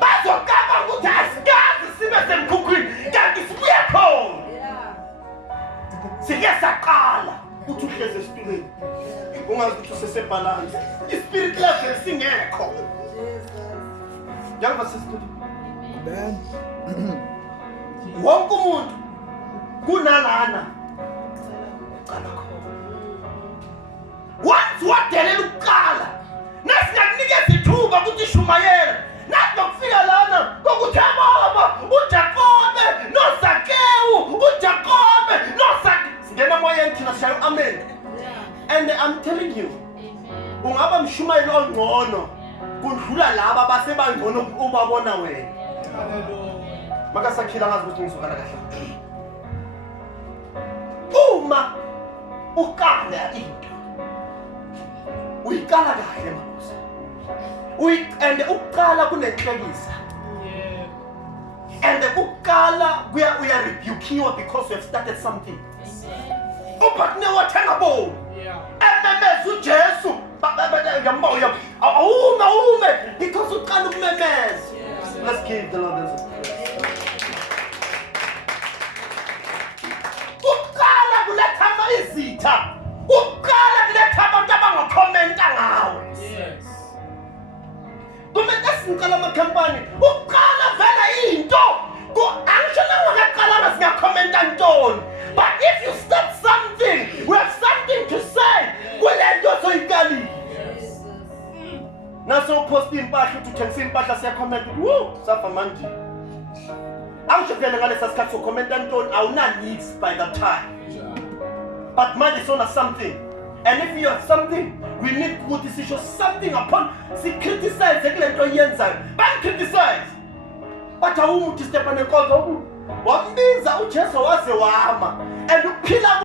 bazokapa ukuthi asikazi sibe semkhukhwini kanti sibuye khona sike saqala uthi uhleze esitulweni ungazi ukuthi usesebhalansi ispirit level singekho yangaba sesitulweni wonke umuntu kunalana qala khona once wadelela ukuqala nasingakunikeza ithuba ukuthi ishumayela nathi nokufika lana kokuthi baba uJakobe noZakewu uJakobe singena moyeni thina siyayo amen and I'm telling you ungaba mshumayeli ongcono kundlula laba basebangcono ubabona wena maka sakhila ngazi ukuthi ngizokala kahle uma ukala into uyikala kahle mabuza and ukuqala kunenhlekisa and ukala uya rebukiwa because you have started something but ne wathenga bo ememeza uJesu yambo awume because uqala ukumemeza. Let's give the Lord this. Ukala kuletha izitha ukala kuletha abantu abangakhomenta ngawe. Yes. Kumele siqala amakhampani ukala vela into angishona ngakaqala basingakhomenta ntoni. But if you start something, we have something to say. Kulento soyiqalile. Naso post impahla uthengisa impahla siyakhomenta woo safa manje. Awusho vele ngalesa sikhathi sokhomenta ntoni awuna needs by that time. But manje sona something. And if you have something, we need to show something upon si criticize kulento yenzayo. Ban criticize. But awumuntu step on enkonzo wambiza uJesu waze wama and uphila